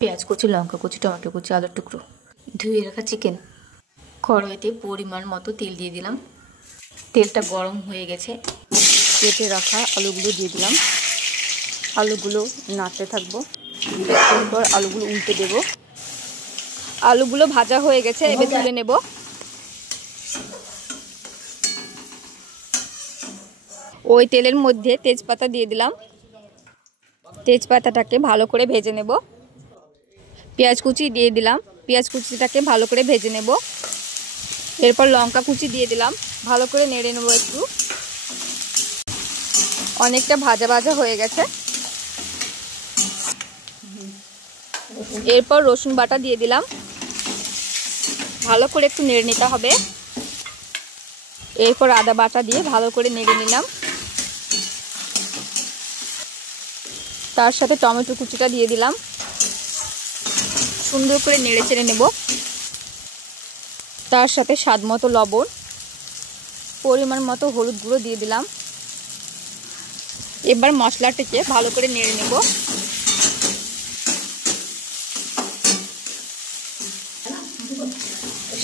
পেঁয়াজ কুচি, লঙ্কা কুচি, টমেটো কুচি, আলুর টুকরো, ধুয়ে রাখা চিকেন। কড়াইতে পরিমাণ মতো তেল দিয়ে দিলাম। তেলটা গরম হয়ে গেছে, কেটে রাখা আলুগুলো দিয়ে দিলাম। আলুগুলো নাড়তে থাকবো। এরপর আলুগুলো উল্টে দেব। আলুগুলো ভাজা হয়ে গেছে, এবার তুলে নেব। ওই তেলের মধ্যে তেজপাতা দিয়ে দিলাম। তেজপাতাটাকে ভালো করে ভেজে নেব। পেঁয়াজ কুচি দিয়ে দিলাম। পেঁয়াজ কুচিটাকে ভালো করে ভেজে নেব। এরপর লঙ্কা কুচি দিয়ে দিলাম। ভালো করে নেড়ে নেব একটু। অনেকটা ভাজা ভাজা হয়ে গেছে। এরপর রসুন বাটা দিয়ে দিলাম। ভালো করে একটু নেড়ে নিতে হবে। এরপর আদা বাটা দিয়ে ভালো করে নেড়ে নিলাম। তার সাথে টমেটো কুচিটা দিয়ে দিলাম। সুন্দর করে নেড়ে চেড়ে নেব। তার সাথে স্বাদ মতো লবণ, পরিমাণ মতো হলুদ গুঁড়ো দিয়ে দিলাম। এবার মশলাটাকে ভালো করে নেড়ে নেব।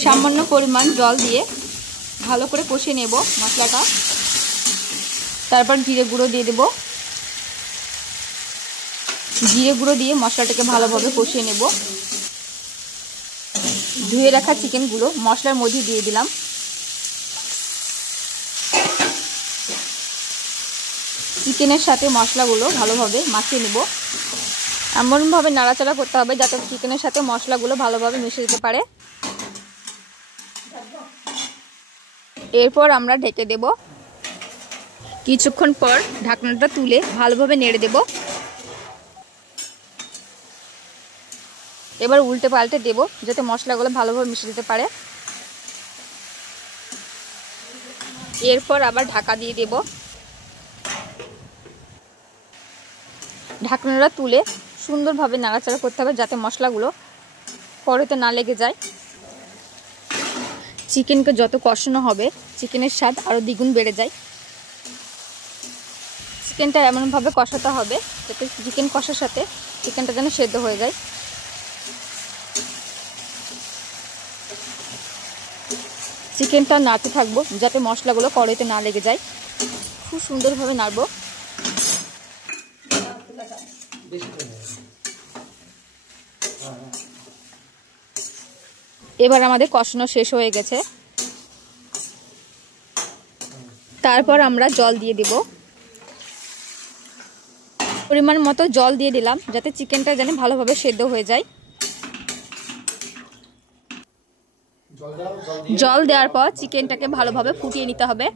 সামান্য পরিমাণ জল দিয়ে ভালো করে কষিয়ে নেব মশলাটা। তারপর জিরে গুঁড়ো দিয়ে দেব। জিরে গুঁড়ো দিয়ে মশলাটাকে ভালোভাবে কষিয়ে নেব। ধুয়ে রাখা চিকেনগুলো মশলার মধ্যে দিয়ে দিলাম। চিকেনের সাথে মশলাগুলো ভালোভাবে মাখিয়ে নেব। এমনভাবে নাড়াচাড়া করতে হবে যাতে চিকেনের সাথে মশলাগুলো ভালোভাবে মিশে যেতে পারে। এরপর আমরা ঢেকে দেব। কিছুক্ষণ পর ঢাকনাটা তুলে ভালোভাবে নেড়ে দেব। এবার উল্টে পাল্টে দেব যাতে মশলাগুলো ভালোভাবে মিশে যেতে পারে। এরপর আবার ঢাকা দিয়ে দেব। ঢাকনাটা তুলে সুন্দরভাবে নাড়াচাড়া করতে হবে যাতে মশলাগুলো কড়াইতে না লেগে যায়। চিকেনকে যত কষানো হবে চিকেনের স্বাদ আরও দ্বিগুণ বেড়ে যায়। চিকেনটা এমনভাবে কষাতে হবে যাতে চিকেন কষার সাথে চিকেনটা যেন সেদ্ধ হয়ে যায়। চিকেনটা নাড়তে থাকবো যাতে মশলাগুলো কড়াইতে না লেগে যায়। খুব সুন্দরভাবে নাড়বো। এবার আমাদের কষানো শেষ হয়ে গেছে। তারপর আমরা জল দিয়ে দেব। পরিমাণ মতো জল দিয়ে দিলাম যাতে চিকেনটা যেন ভালোভাবে সেদ্ধ হয়ে যায়। জল দেওয়ার পর চিকেনটাকে ভালোভাবে ফুটিয়ে নিতে হবে।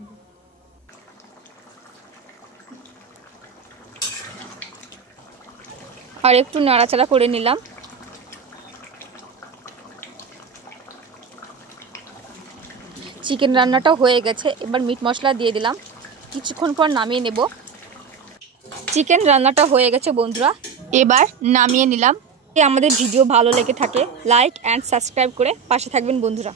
আর একটু নাড়াচাড়া করে নিলাম। চিকেন রান্নাটা হয়ে গেছে। এবার মিট মশলা দিয়ে দিলাম। কিছুক্ষণ পর নামিয়ে নেব। চিকেন রান্নাটা হয়ে গেছে বন্ধুরা, এবার নামিয়ে নিলাম। আমাদের ভিডিও ভালো লেগে থাকে লাইক অ্যান্ড সাবস্ক্রাইব করে পাশে থাকবেন বন্ধুরা।